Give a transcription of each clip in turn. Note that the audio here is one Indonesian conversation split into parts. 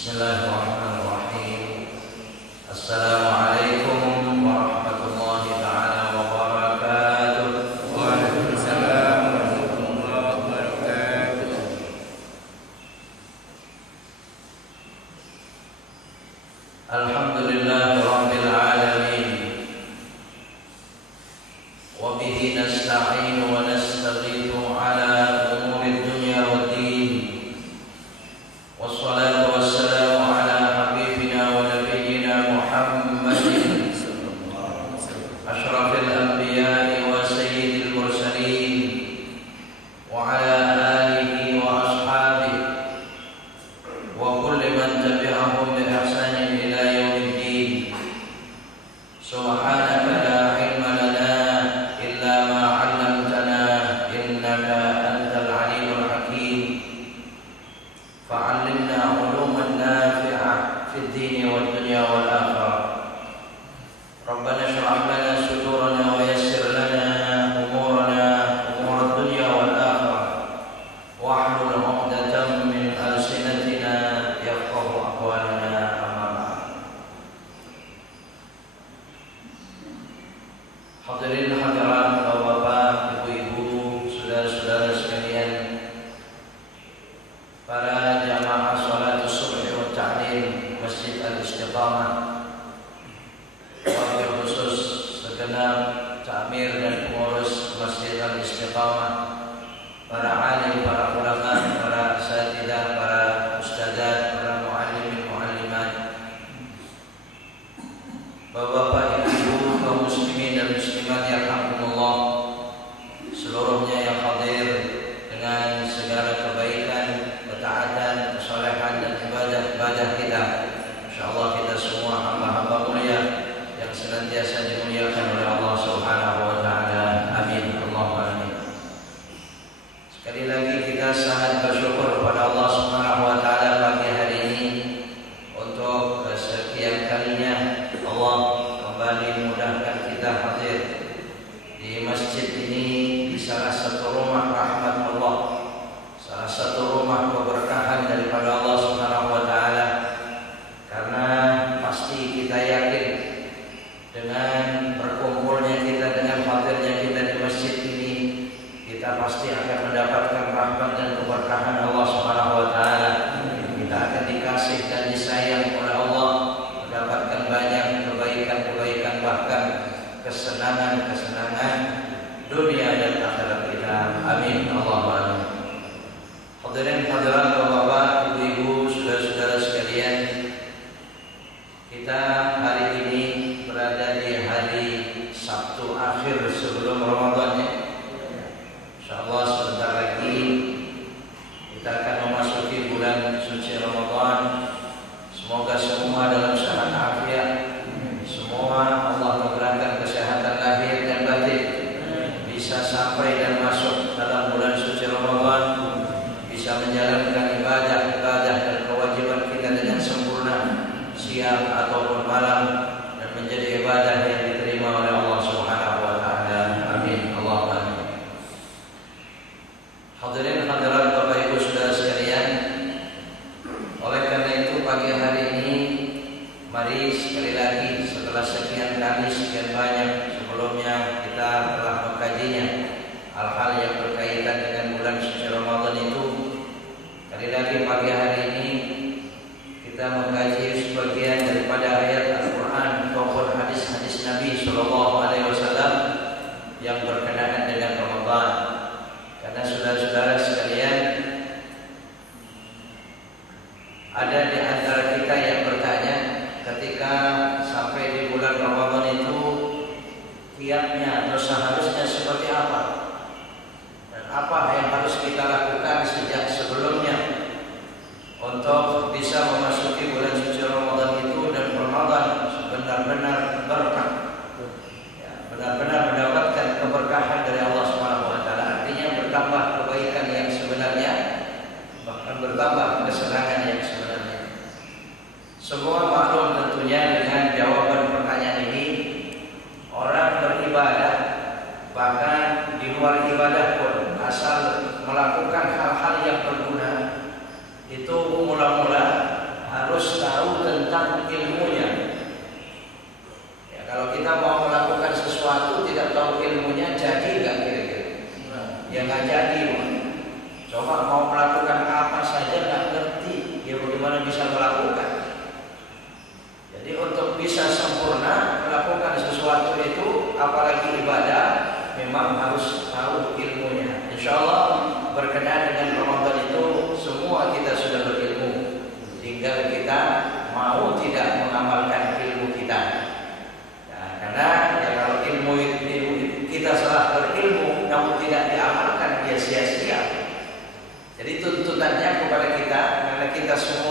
Bismillahirrahmanirrahim. Assalamualaikum warahmatullahi taala wabarakatuh. Waalaikumsalam warahmatullahi wabarakatuh. Alhamdulillahirabbil alamin. Wa bihi nasta'inu wa nastaghithu ala umuri dunya waddin. Wassalatu wassalamu ala habibina wa nabiyyina Muhammadin asyrafil anbiya'i wa sayyidil mursalin wa ala alihi wa ashabihi wa kulli man tabi'ahum bi ihsanin ila yaumiddin. Subhanaka la ilma lana illa ma 'allamtana innaka antal alimul hakim. Fa'allimna 'uluman nafi'ah fid din wad dunya wal akhirah. Rabbana shrah lana sudurana wa yassir lana umurad dunya wal akhirah. Wahlul 'uqdatam min alsinatina yafqahu aqwalana. Amma ba'd. Hadirin hadirat Bapak-bapak, ibu-ibu, saudara-saudara sekalian, para jamaah salat subuh wa ta'lim Masjid Al-Istiqamah, wabil khusus segenap takmir dan pengurus Masjid Al-Istiqamah, para alim, para ulama, para asatidzah, para ustadzat, para muallimin muallimat, bapak-bapak, ibu-ibu, kaum muslimin dan muslimat yarhamukumullah, seluruhnya yang hadir dengan segala kebaikan, ketaatan, kesolehan dan ibadah-ibadah kita. Insyaallah kita semua hamba-hamba mulia yang senantiasa dimuliakan oleh Allah Subhanahu wa taala. Amin. Allahumma amin. Sekali lagi kita sangat bersyukur kepada Allah Subhanahu wa taala pagi hari ini untuk kesekian kalinya Allah kembali memudahkan kita hadir di masjid ini, di salah satu rumah rahmat Allah, salah satu rumah keberkahan daripada Allah Subhanahu wa taala. Karena pasti kita yakin dengan berkumpulnya kita, dengan hadirnya kita di masjid ini, kita pasti akan mendapatkan rahmat dan keberkahan Allah Subhanahu wa taala. Kita akan dikasih dan disayang oleh Allah, mendapatkan banyak kebaikan-kebaikan, bahkan kesenangan-kesenangan dunia dan akhirat kita. Amin. Allahumma amin. Hadirin hadirat Bapak, ibu-ibu, saudara-saudara sekalian, kita hari ini berada di hari Sabtu akhir sebelum Ramadan ya. Insyaallah sebentar lagi kita akan memasuki bulan suci Ramadan. Semoga semua dalam sehat afiat, semua Allah memberikan kesehatan lahir dan batin, bisa sampai dan masuk dalam bulan suci Ramadan, bisa menjalankan ibadah-ibadah dan kewajiban kita dengan sempurna, siang ataupun malam, dan menjadi ibadah yang diterima oleh Allah Subhanahu wa taala. Amin. Allahumma amin. Hadirin hadirat Bapak Ibu saudara sekalian, oleh karena itu pagi hari ini mari sekali lagi setelah sekian kali, sekian banyak sebelumnya kita telah mengkajinya hal-hal yang berkaitan dengan bulan suci Ramadan itu. Sekali lagi pagi hari ini kita mengkaji sebagian daripada ayat Al-Quran maupun hadis-hadis Nabi Sallallahu Alaihi Wasallam yang berkenaan dengan Ramadan. Karena saudara-saudara sekalian, ada di antara kita yang bertanya ketika sampai di bulan Ramadan itu kiatnya atau seharusnya seperti apa, dan apa yang harus kita lakukan sejak sebelumnya untuk bisa memasuki bulan suci Ramadan itu, dan Ramadan benar-benar berkah, ya, benar-benar mendapatkan keberkahan dari Allah Subhanahu wa taala. Artinya bertambah kebaikan yang sebenarnya, bahkan bertambah kesenangan yang sebenarnya. Semua maklum tentunya dengan jawaban pertanyaan ini. Orang beribadah, bahkan di luar ibadah pun, asal melakukan hal-hal yang berguna, itu mula-mula harus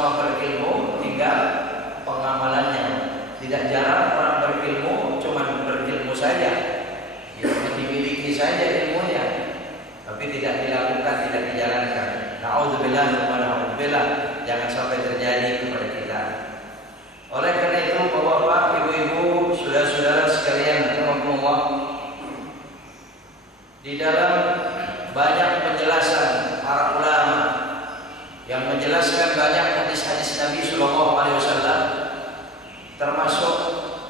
sama-sama berilmu, tinggal pengamalannya. Tidak jarang orang berilmu cuma berilmu saja, dimiliki saja ilmunya, tapi tidak dilakukan, tidak dijalankan. Na'udzubillah wa na'udzubillah, jangan sampai terjadi kepada kita. Oleh karena itu, Bapak-bapak, ibu-ibu, saudara-saudara sekalian, rahimakumullah, di dalam banyak penjelasan para ulama yang menjelaskan banyak hadis-hadis Nabi Sallallahu Alaihi Wasallam, termasuk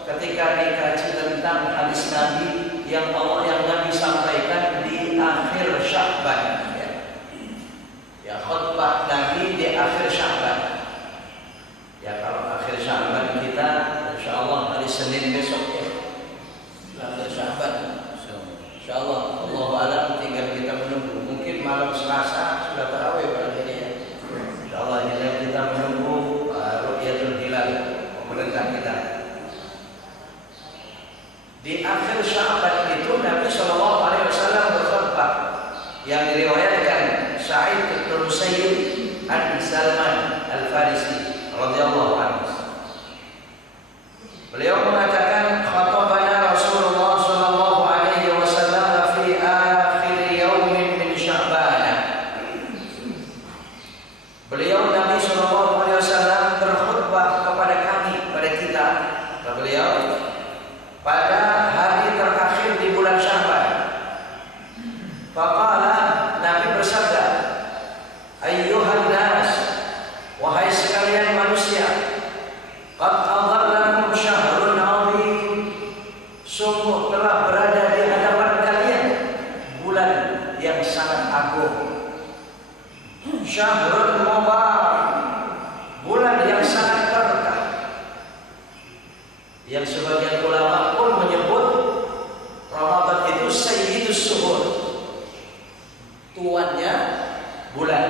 ketika dikaji tentang hadis Nabi yang Nabi sampaikan di akhir Sya'ban, ya khutbah Nabi di akhir Sya'ban. Ya kalau akhir Sya'ban kita, insya Allah hari Senin besok ya, akhir Sya'ban. Insya Allah, Allahu a'lam, tinggal kita menunggu. Mungkin malam Selasa sudah tarawih barangkali ya. Insya Allah kita menunggu ru'yatul hilal, pemerintah kita. Di akhir Sya'ban itu Nabi Shallallahu Alaihi Wasallam berkhutbah yang diriwayatkan Sa'id bin Musayyib an Salman Al-Farisi radhiyallahu anhu. Beliau mengatakan, khatabana Rasulullah Shallallahu Alaihi Wasallam fi akhir yaumin min Sya'ban. Beliau Nabi Shallallahu Alaihi Wasallam berkhutbah kepada kami, pada kita, kata beliau, pada hari terakhir di bulan Sya'ban. Faqala, Nabi bersabda, ayyuhan nas, wahai sekalian manusia, qad adhallakum syahrun 'azim, sungguh telah berada di hadapan kalian bulan yang sangat agung. Syahrul mubarak, bulan yang sangat berkah, yang sebagian ulama pun menyebut Ramadan itu sayyidus syuhur, tuannya bulan.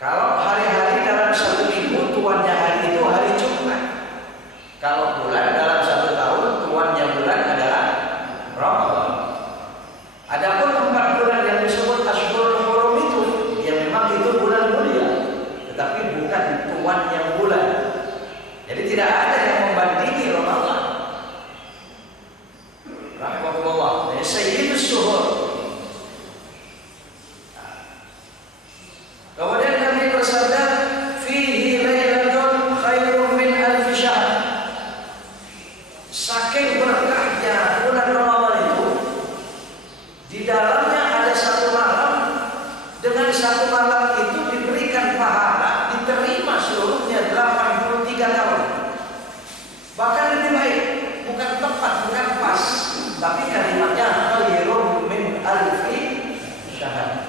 Kalau hari-hari dalam satu minggu, tuannya hari itu hari Jumat. Kalau bulan dalam satu tahun, tuannya bulan adalah Ramadan. Adapun 4 bulan yang disebut Ashhurul Hurum itu, ya memang itu bulan mulia, tetapi bukan tuannya bulan. Jadi tidak ada yang membandingi Ramadan. Rahmatullah. Ini sayyidus syuhur. Kemudian Nabi bersabda, fihi lailatun khairun min alfi syahr. Saking berkahnya bulan Ramadan itu, di dalamnya ada satu malam, dengan satu malam itu diberikan pahala, diterima seluruhnya 83 tahun. Bahkan lebih baik, bukan tepat, bukan pas, tapi kalimatnya khairun min alfi syahr.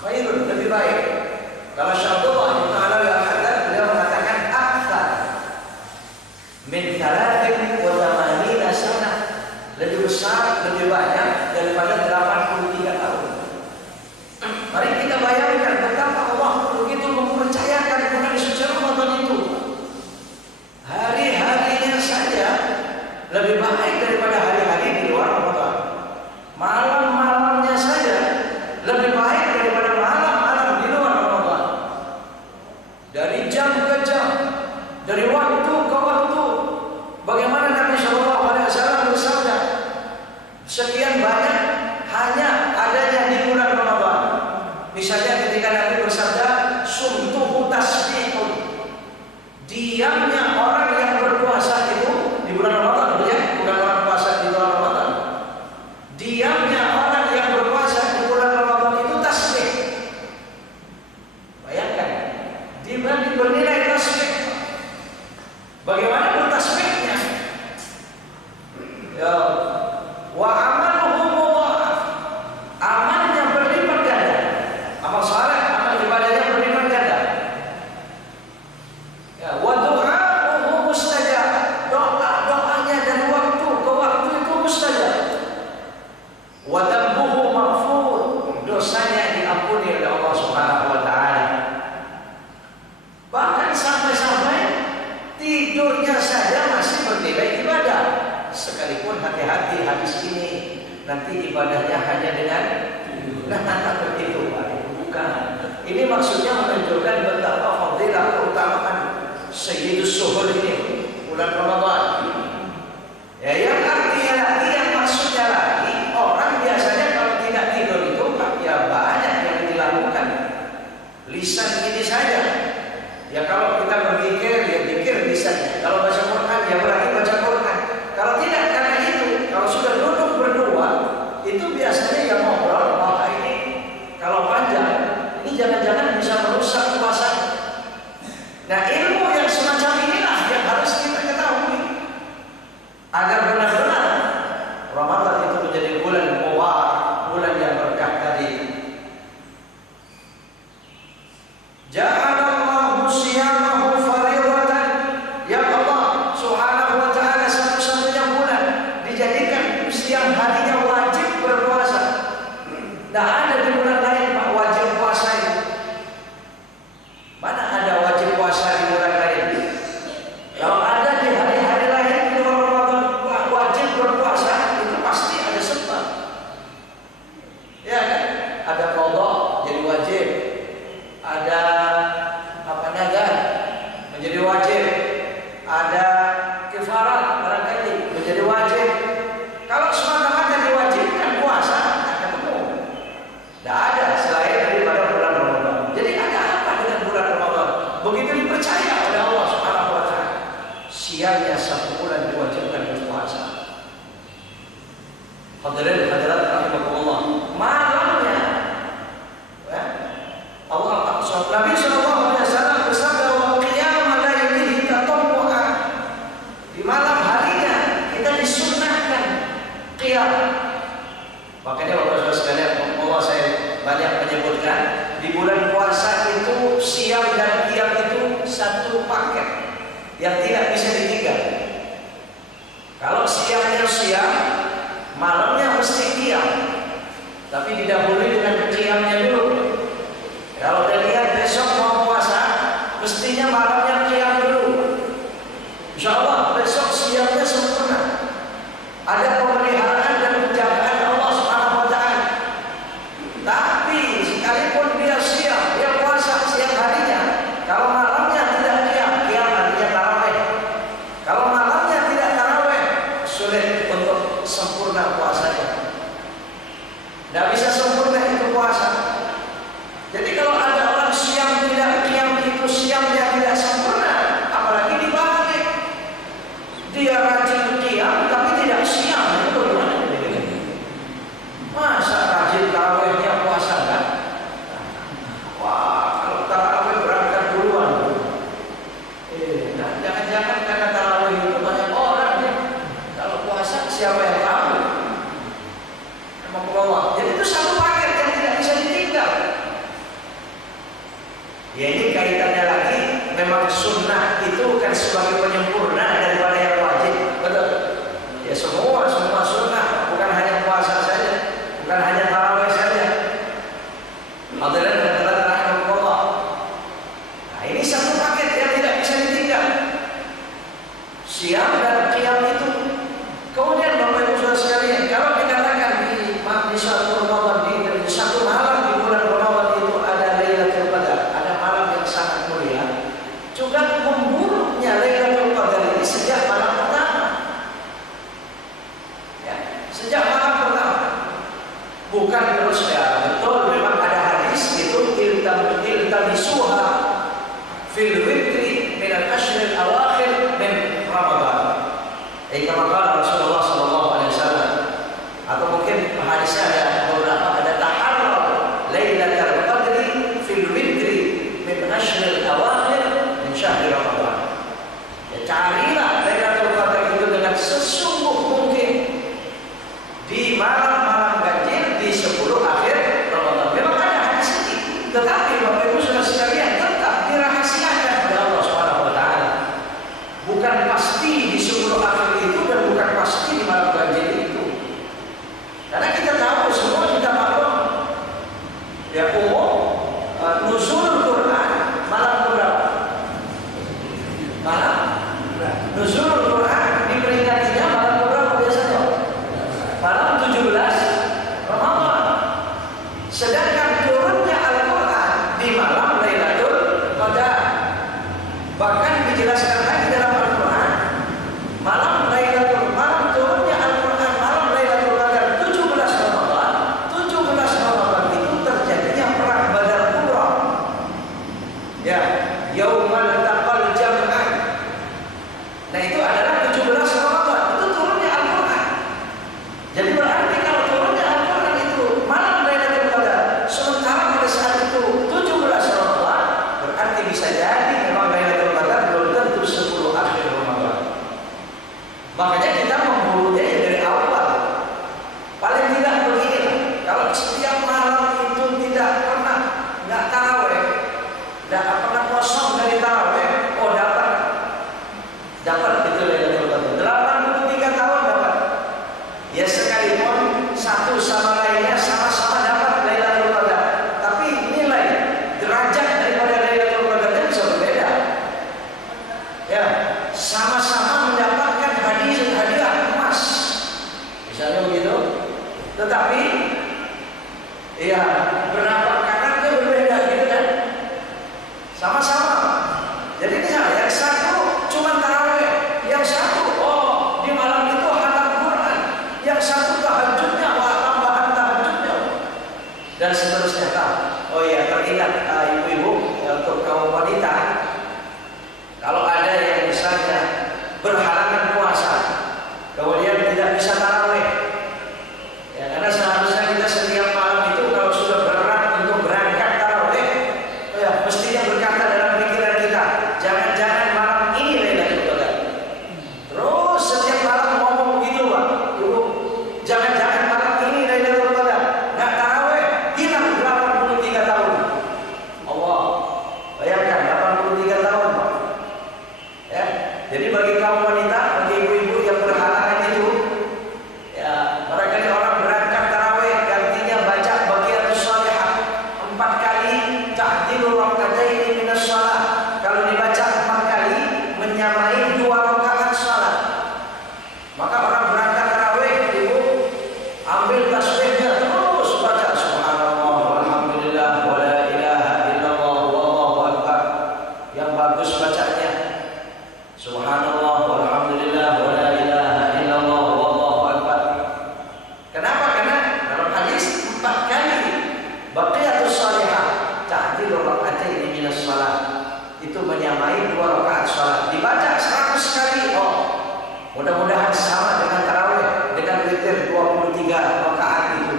Khairun, lebih baik. Kalau Syaikhullah Ta'ala al-Haddad, beliau mengatakan akthar min 83 sana, lebih besar, lebih banyak daripada 83 tahun. Mari kita bayangkan betapa Allah begitu mempercayakan bulan suci Ramadan itu. Hari-harinya saja lebih baik daripada hari-hari di luar Ramadan. Malam-malamnya saja lebih baik daripada malam-malam di luar Ramadan. Dari jam ke jam, dari waktu ke waktu. Bagaimana Nabi Shallallahu Alaihi Wasallam bersabda, sekian banyak hanya adanya di bulan Ramadan. Misalnya ketika Nabi bersabda, sumtuhu tasbihun, diamnya orang yang berpuasa itu di bulan Ramadan, ya, bukan orang puasa di luar Ramadan. Diamnya orang yang berpuasa di bulan Ramadan itu tasbih. Bayangkan, dibanding bernilai tasbih. Bagaimana bertasbihnya? Ya, wa amaluhu mudha'af, amalnya berlipat ganda. Amal saleh, amal ibadahnya berlipat ganda. Ya, wa du'a'uhu mustajab, doa-doanya dari waktu ke waktu itu mustajab. Wa dhanbuhu maghfur, dosanya diampuni oleh Allah Subhanahu wa taala. Bahkan sampai-sampai tidurnya saja masih bernilai ibadah. Sekalipun hati-hati hadis ini nanti ibadahnya hanya dengan begitu, bukan. Ini maksudnya menunjukkan betapa Sayyidus Syuhur ini, bulan Ramadan. Ya, yang artinya lagi, yang maksudnya lagi, orang biasanya kalau tidak tidur itu ya banyak yang dilakukan. Lisan ini saja. Ya kalau kita berzikir, ya zikir lisannya. Kalau baca Quran, ya berarti baca Quran. Kalau tidak, karena itu, kalau sudah duduk berdua, itu biasanya yang ngobrol, wah ini kalau panjang, ini jangan-jangan bisa merusak puasa. Nah, ilmu yang semacam inilah yang harus kita ketahui agar benar-benar Ramadan itu menjadi bulan mubarak, bulan yang berkah tadi. Ja'alallahu siyamahu fardhatan. Ya Allah Subhanahu wa ta'ala satu-satunya bulan dijadikan siang harinya wajib berpuasa. Tidak ada di bulan lain Pak wajib puasa itu. Mana ada wajib puasa di bulan lain? Kalau ada di hari-hari lain di luar Ramadan wajib berpuasa, itu pasti ada sebab. Ya kan? Ada qadha jadi wajib. Ada nazar menjadi wajib. Ada kifarat barangkali menjadi wajib. Kalau semata-mata diwajibkan puasa, tak ketemu. Tidak ada selain daripada bulan Ramadan. Jadi ada apa dengan bulan Ramadan? Begitu dipercaya oleh Allah Subhanahu wa ta'ala. Siangnya satu bulan diwajibkan berpuasa. Hadirin hadirat rahimakumullah. Malamnya ya, Allah Nabi sallallahu alaihi wasallam bersabda wa qiyamul laili tatammu'a. Di malam harinya kita disunnahkan qiyam. Makanya Bapak-Bapak sekalian, Allah saya banyak menyebutkan di bulan puasa itu siam dan qiyam itu satu paket yang tidak bisa ditinggal. Kalau siamnya siam, malamnya mesti qiyam. Tapi didahului dengan qiyamnya dulu. Kalau udah lihat besok mau puasa, mestinya malamnya qiyam dulu. Insya Allah besok siamnya sempurna. Ada pemeliharaan dan penjagaan Allah Subhanahu wa ta'ala. Tapi sekalipun dia siam, dia puasa siang harinya, kalau malamnya tidak qiyam, qiyam artinya tarawih. Kalau malamnya tidak tarawih, sulit untuk sempurna puasanya. Tidak bisa sempurna itu puasa. Jadi kalau ada orang siam tidak qiyam itu siamnya tidak sempurna, apalagi dibalik. Dia rajin qiyam tapi tidak siam, itu bagaimana? Masa rajin tarawihnya puasa kan? Wah, kalau tarawih berangkat duluan. Nah, jangan-jangan karena tarawih itu banyak orang ya. Kalau puasa siapa yang tahu? Allah. Jadi itu satu paket yang tidak bisa ditinggal. Ya ini kaitannya lagi, memang sunnah itu kan sebagai penyempurna daripada yang wajib, betul? Ya semua sunnah, bukan hanya puasa saja, bukan hanya tarawih saja. Hadirin hadirat rahimakumullah. Nah ini satu paket yang tidak bisa ditinggal. Siam dan qiyam itu. Kemudian Bapak Ibu Saudara sekalian, kalau dikatakan di satu Ramadan di satu malam di bulan Ramadan itu ada Lailatul Qadar, ada malam yang sangat mulia. Juga memburuknya Lailatul Qadar ini sejak malam pertama. Ya, sejak malam pertama. Bukan terus ya, betul memang ada hadis itu iltamisuha fil witri min al-ashr al-awakhir min Ramadan. Kama qala Rasulullah sallallahu alaihi wasallam. Atau mungkin hadisnya ada beberapa, ada taharrar Lailatul Qadri fil witri min ashr al-awakhir min syahr Ramadan. Ya, carilah Lailatul Qadar itu dengan sesungguh mungkin di malam-malam ganjil di 10 akhir Ramadan. Memang ada hadis ini, tetapi Bapak Ibu Saudara sekalian tetap dirahasiakan Tidak pernah kosong dari tarawih. Oh dapat itu Lailatul Qadar. 83 tahun dapat. Ya sekalipun satu sama lainnya sama-sama dapat Lailatul Qadar, tapi nilai derajat daripada Lailatul Qadar bisa berbeda. Ya, sama-sama mendapatkan hadiah emas, misalnya begitu. Tetapi, ya berapa kadarnya berbeda gitu kan? Sama-sama. Jadi misalnya yang satu cuma tarawih, yang satu di malam itu khatam Quran, yang satu tahajudnya, tambahan tahajudnya, dan seterusnya. Oh iya, teringat ibu-ibu untuk kaum wanita, kalau ada yang misalnya berhalangan puasa, kemudian tidak bisa tarawih, ya karena seharusnya kita setiap malam itu kalau sudah berat untuk berangkat tarawih, ya mestinya berkata dalam pikiran kita, jangan-jangan malam ini Lailatul Qadar. Terus setiap malam ngomong begitu, Pak, Ibu, jangan-jangan malam ini Lailatul Qadar. Nggak tarawih, hilang 83 tahun. Allah, bayangkan 83 tahun, Pak. Ya, jadi bagi kaum wanita, bagi ibu-ibu yang berhalangan itu, ya barangkali orang berangkat tarawih gantinya baca Baqiyatus Shalihah 4 kali, ta'dilul rakaataini minas shalah. Kalau dibaca 4 kali menyamai 2 rakaat salat. Maka orang berangkat tarawih, ibu ambil tasbihnya terus baca subhanallah walhamdulillah wala ilaha illallah wallahu akbar. Yang bagus bacanya subhanallah walhamdulillah wala ilaha illallah wallahu akbar. Kenapa? Karena dalam hadis 4 kali Baqiyatus Shalihah ta'dilul rakaataini minas shalah, itu menyamai 2 rakaat salat. Dibaca 100 kali. Mudah-mudahan sama dengan tarawih, dengan witir 23 rakaat itu.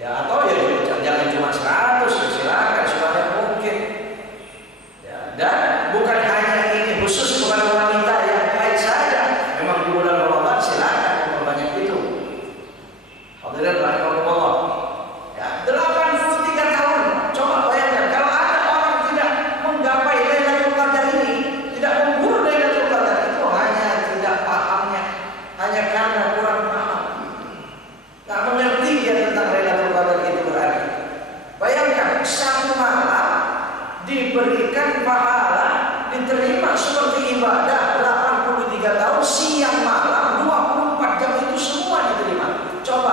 Ya atau ya jangan cuma 100, ya silakan sebanyak mungkin. Ya, dan bukan hanya ini khusus kepada wanita yang haid saja. Memang di bulan Ramadan silakan memperbanyak itu. Hadirin rahimakumullah. Ya, 83 tahun. Coba bayangkan kalau ada orang tidak menggapai Lailatul Qadar ini, tidak memburu Lailatul Qadar, itu hanya tidak pahamnya, hanya karena kurang paham. Nggak mengerti dia tentang Lailatul Qadar itu berarti. Bayangkan satu malam diberikan pahala, diterima seperti ibadah 83 tahun, siang malam 24 jam itu semua diterima. Coba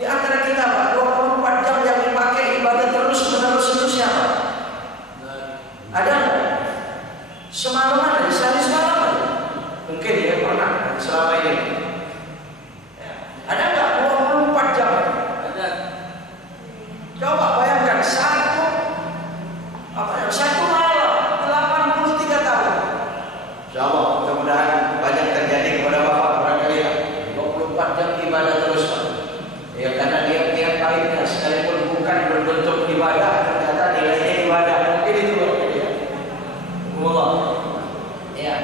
di antara kita, Pak, 24 jam yang dipakai ibadah terus-menerus itu siapa? Ada nggak? Semalaman aja, sehari semalaman. Mungkin ya pernah selama ini. Ya. Ada nggak 24 jam? Ada. Coba bayangkan satu malam 83 tahun. Insyaallah mudah-mudahan banyak terjadi kepada Bapak barangkali ya. 24 jam ibadah terus, Pak. Ya karena dia tiap baiknya sekalipun bukan berbentuk ibadah, ternyata nilainya ibadah. Mungkin itu barangkali ya. Allah. Ya.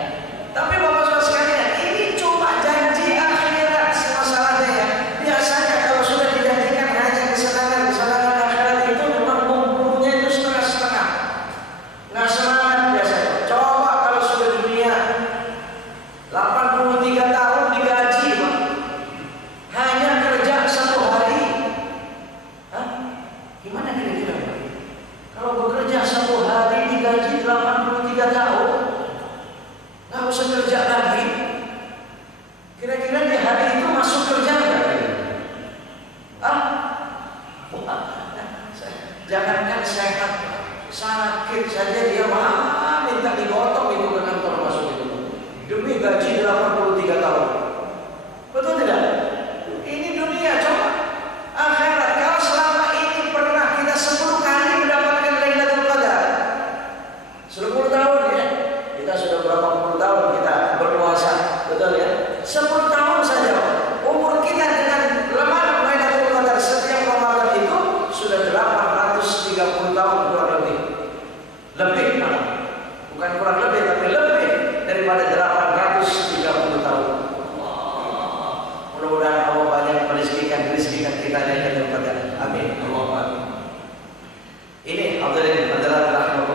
Tapi Bapak Saudara sekalian, ini cuma janji akhirat masalahnya ya. Biasanya kalau sudah dijanjikan hanya kesenangan akhirat itu memang ngumpulnya itu setengah-setengah. Nggak semangat biasanya. Coba kalau sudah dunia 83 tahun digaji, Pak. Hanya kerja 1 hari. Hah? Gimana kira-kira, Pak? Kalau bekerja 1 hari digaji 83 tahun, nggak usah kerja lagi. Kira-kira di hari itu masuk kerja nggak? Jangankan sehat, sakit saja dia minta digotong itu ke kantor masuk itu demi gaji 83 tahun. Betul tidak? Ini dunia, coba akhirat. Kalau selama ini pernah kita 10 kali mendapatkan Lailatul Qadar, 10 tahun ya, kita sudah berapa puluh tahun kita berpuasa, betul ya? 10 tahun saja umur kita dengan lemah Lailatul Qadar setiap Ramadan itu sudah 830 tahun kurang lebih. Lebih malah. Bukan kurang lebih, tapi lebih daripada 830 tahun. Mudah-mudahan Allah banyak merizkikan kita Lailatul Qadar. Amin. Allahumma amin. Ini hadirin hadirat rahmat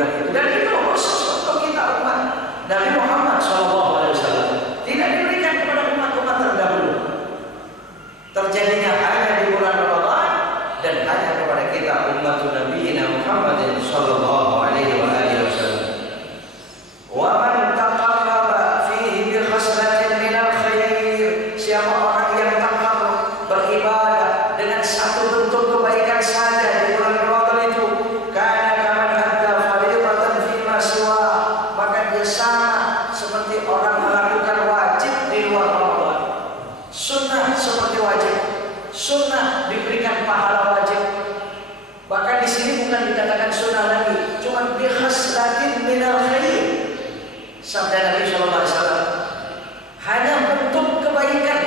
bulan itu. Dan itu khusus untuk kita umat Nabi Muhammad SAW. Tidak diberikan kepada umat-umat terdahulu. Terjadinya hanya di bulan Ramadan dan hanya kepada kita umat Nabi Muhammad sallallahu alaihi wasallam. Wa man taqarraba fihi bi khaslatin min al-khair, siapa orang yang taqarrab beribadah dengan satu bentuk kebaikan saja di bulan Ramadan itu, kana kaman adda fardatan fi ma siwa, maka dia sama seperti orang melakukan wajib di luar Ramadan. Sunnah seperti wajib, sunnah diberikan pahala wajib. Bahkan di sini bukan dikatakan sunnah lagi, cuma bi khaslatin min al-khair. Sabda Nabi SAW, hanya bentuk kebaikan.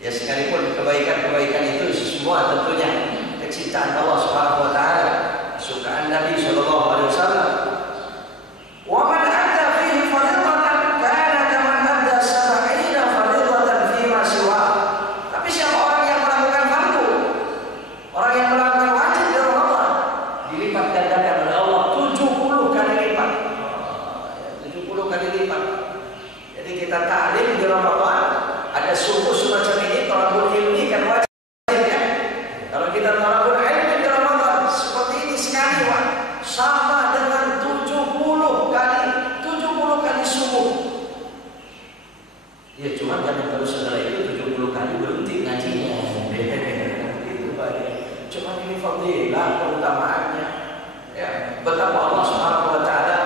Ya sekalipun kebaikan-kebaikan itu semua tentunya kecintaan Allah Subhanahu wa taala, kesukaan Nabi SAW. Wa man adda fihi fardatan kana kaman adda 70 fardatan fi ma siwa. Tapi siapa orang yang melakukan fardu, orang yang melakukan wajib di Ramadan, dilipat gandakan oleh Allah 70 kali lipat. 70 kali lipat. Jadi kita ta'lim di Ramadan ada subuh semacam ini, thalabul ilmi kan wajib ya. Kalau kita thalabul ilmi di Ramadan seperti ini sekali Pak, sama dengan 70 kali subuh. Ya cuma jangan terus setelah itu 70 kali berhenti ngajinya. Itu Pak. Cuma ini fadilah keutamaannya. Ya, betapa Allah Subhanahu wa taala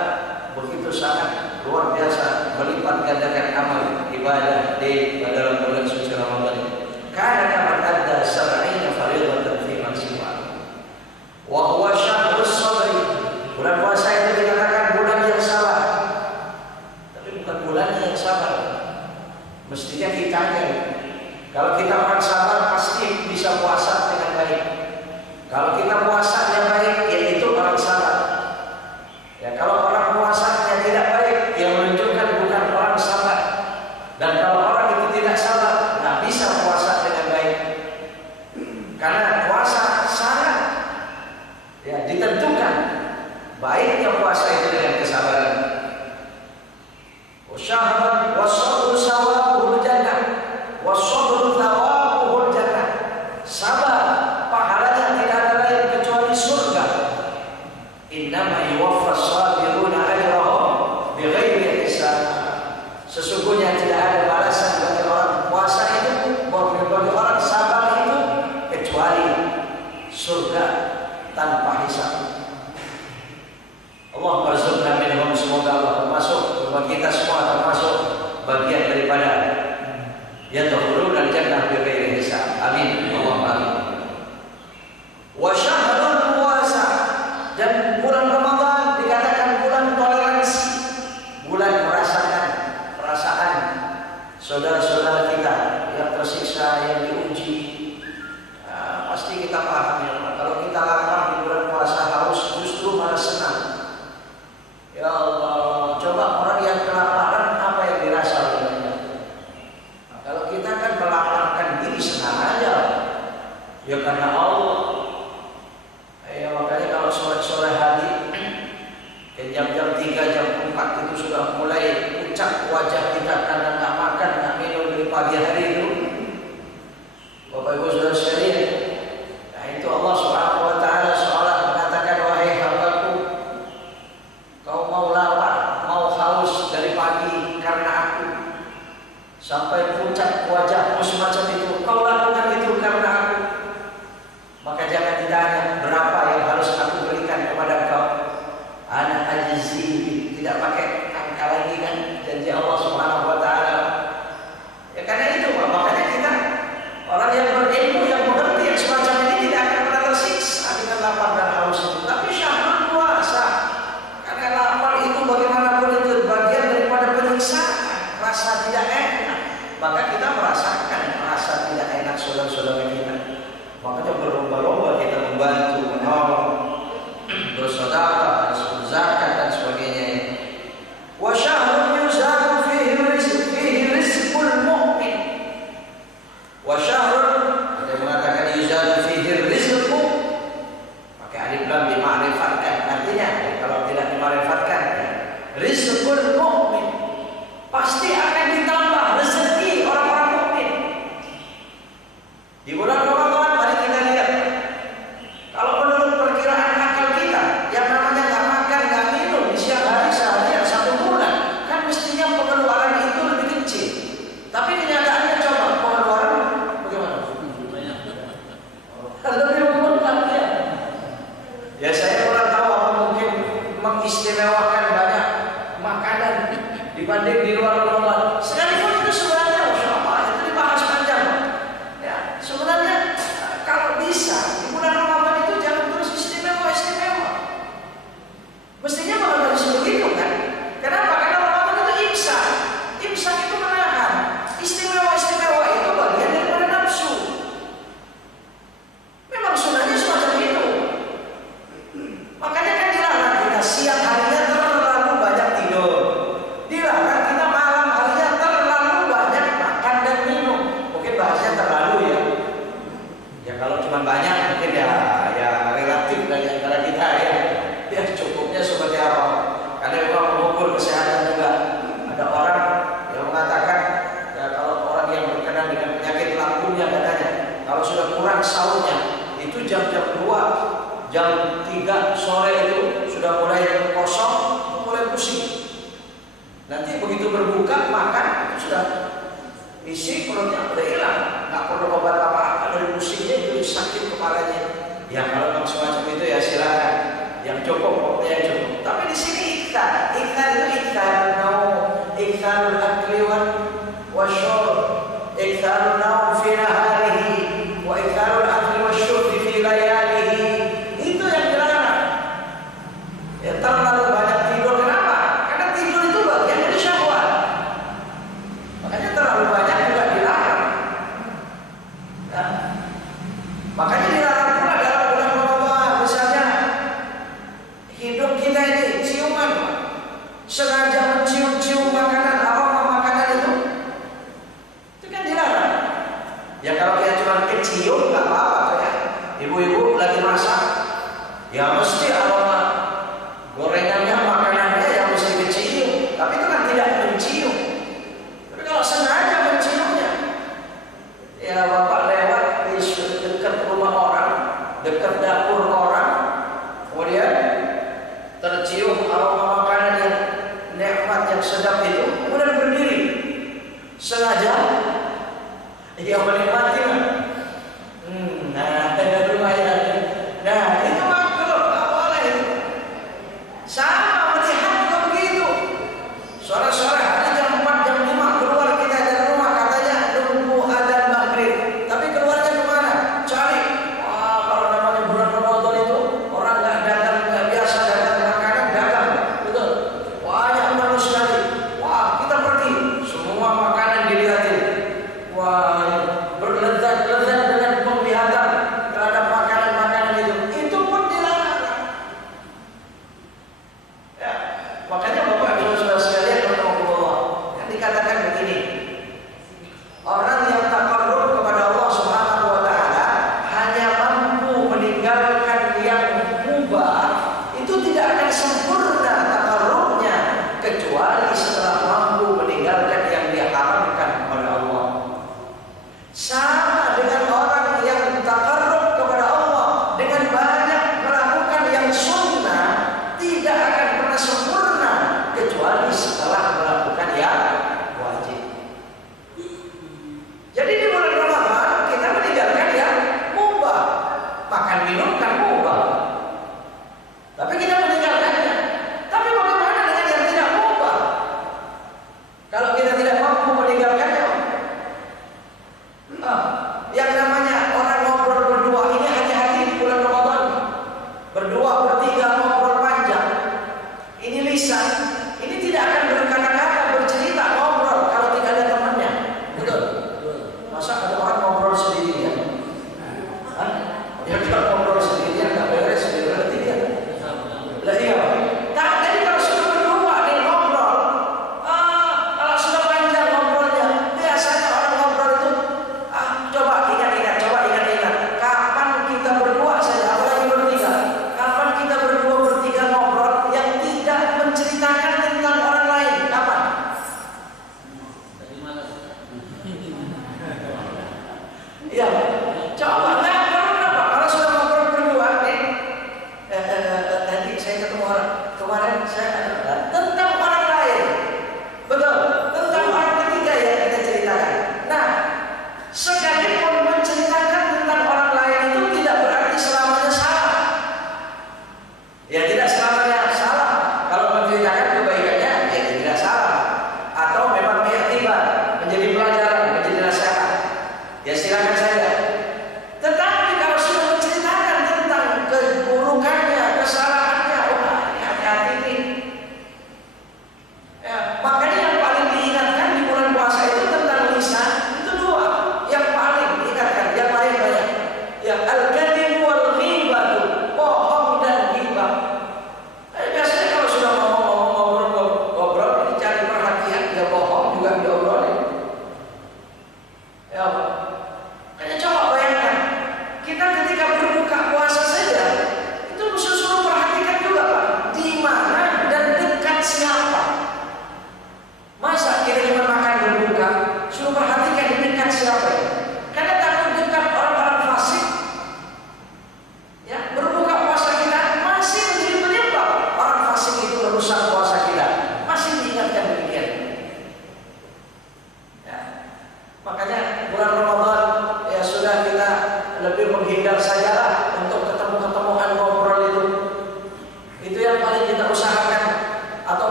begitu sangat luar biasa melipat gandakan amal ibadah di dalam bulan suci Ramadan. Karena kaman adda 70 fardatan fi ma siwa. Wa huwa syahrus sabri. Bulan puasa itu dikatakan bulan yang sabar. Tapi bukan bulan yang sabar. Mestinya kita kalau kita orang sabar pasti bisa puasa dengan baik. Kalau kita puasanya baik, yaitu orang sabar. Ya, kalau orang puasanya tidak baik, yang menunjukkan bukan orang sabar. Dan kalau orang itu tidak sabar, nggak bisa puasa dengan baik. Karena puasa sangat ya ditentukan baiknya puasa itu dengan kesabaran. Wasyahran wasabru sawabuhul jannah wasabru thawabuhul jannah. Sabar pahalanya tidak ada lain kecuali surga. Innama yuwaffas sabiruna ajrahum bighairi hisab. Sesungguhnya tidak ada balasan bagi orang puasa itu, bagi orang sabar itu, kecuali surga tanpa hisab. Allah berzuhna minhum, semoga Allah termasuk, kita semua termasuk bagian daripada yadkhuluna al-jannah bighairi hisab. Amin. Allahumma amin. Wa syahrul puasa, dan bulan Ramadan dikatakan bulan toleransi, bulan merasakan perasaan saudara-saudara kita yang tersiksa, yang diuji. Pasti kita paham ya, kalau kita lapar di bulan puasa haus, justru malah senang. Ya Allah, coba orang yang kelaparan apa yang dirasa olehnya? Nah, kalau kita kan melaparkan diri senang aja, ya karena Allah. Ya makanya kalau sore-sore hari, jam-jam 3, jam 4 itu sudah mulai pucat wajah kita karena nggak makan, nggak minum dari pagi hari itu. Bapak Ibu saudara sekalian, nah itu Allah Subhanahu wa taala seolah mengatakan, wahai hambaku, kau mau lapar, mau haus dari pagi karena aku, sampai pucat wajahmu semacam itu, kau lakukan itu karena aku. Maka jangan ditanya berapa yang harus aku berikan kepada kau. Ana ajzi, tidak pakai angka lagi kan, janji Allah Subhanahu wa taala. Ya karena itu makanya kita orang yang berilmu, yang mengerti yang semacam ini tidak akan pernah tersiksa dengan lapar dan haus itu. Tapi syahrul puasa, karena lapar itu bagaimanapun itu bagian daripada penyiksaan, rasa tidak enak. Maka kita merasakan rasa tidak enak saudara-saudara kita. Makanya berlomba-lomba kita membantu, menolong, bersedekah, berzakat dan sebagainya. Wa syahrun yuzadu fihi rizqul mu'min. Wa syahrun, ada yang mengatakan yuzadu fihi rizqu, pakai alif lam dima'rifatkan. Artinya kalau di luar Ramadan. Sekalipun itu sebenarnya, Masya Allah, itu dibahas panjang. Ya, sebenarnya kalau bisa di bulan Ramadan itu jangan terus istimewa. Mestinya malah harus begitu kan? Kenapa? Karena Ramadan itu imsak. Imsak itu menahan. Istimewa itu bagian daripada nafsu. Memang sunahnya semacam itu. Makanya kan dilarang kita siang harinya terlalu banyak tidur. Dilarang kita malam harinya terlalu banyak makan dan minum. Mungkin bahasanya terlalu ya. Ya kalau cuma banyak mungkin ya relatif dari antara kita ya. Ya cukupnya seperti apa? Karena memang mengukur kesehatan juga. Ada orang yang mengatakan ya kalau orang yang berkenaan dengan penyakit lambungnya katanya kalau sudah kurang sahurnya itu jam-jam 2, jam 3 sore itu sudah mulai kosong, mulai pusing. Nanti begitu berbuka makan itu sudah isi perutnya udah hilang, nggak perlu obat apa-apa dari pusingnya itu sakit kepalanya. Ya kalau memang semacam itu ya silakan. Yang cukup, pokoknya yang cukup. Tapi di sini ikhtar itu ikhtar naum, ikhtarul akli wasyurb, ikhtarul naum fi naharihi, wa ikhtarul akli wasyurb fi layalihi. Itu yang dilarang. Ya terlalu banyak tidur. Kenapa? Karena tidur itu bagian dari syahwat. Makanya terlalu banyak juga dilarang. Ya. Makanya dilarang pula dalam bulan Ramadan misalnya hidung kita ini ciuman, sengaja mencium-cium makanan, aroma makanan itu kan dilarang. Ya kalau kita cuma kecium nggak apa-apa ya. Ibu-ibu lagi masak, ya mesti aroma gorengannya, makanannya yang mesti kecium. Tapi itu kan tidak mencium. Tapi kalau sengaja menciumnya, ya bapak lewat di dekat rumah orang, dekat dapur orang, kemudian tercium aroma makanan yang nikmat yang sedap itu, kemudian berdiri sengaja dia menikmati. Nah lumayan. Nah itu makruh, nggak boleh itu. Sama melihat juga begitu. Sore-sore hari jam 4, jam 5 keluar kita dari rumah katanya nunggu adzan maghrib. Tapi keluarnya kemana? Cari. Wah kalau namanya bulan Ramadan itu orang nggak dagang, nggak biasa dagang makanan, dagang. Betul. Banyak bagus sekali. Wah kita pergi. Semua makanan dilihatin. Wah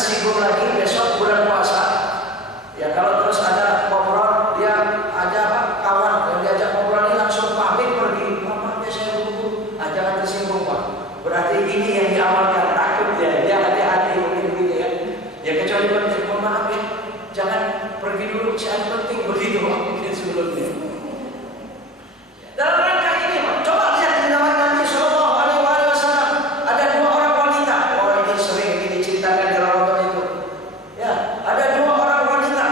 tersinggung lagi besok bulan puasa. Ya kalau terus ada ngobrol, dia ada kawan yang diajak ngobrol ini langsung pamit pergi. Mama saya buru-buru, jangan tersinggung Pak. Berarti ini yang diamalkan, takut ya, dia hati-hati mungkin begitu ya. Ya kecuali penting, mohon maaf ya, jangan pergi dulu, saya penting begitu mungkin sebelumnya. Dalam rangka ini, coba lihat di zaman Nabi Sallallahu Alaihi Wasallam ada dua orang wanita. Orang ini sering diceritakan di Ramadan itu. Ya, ada dua orang wanita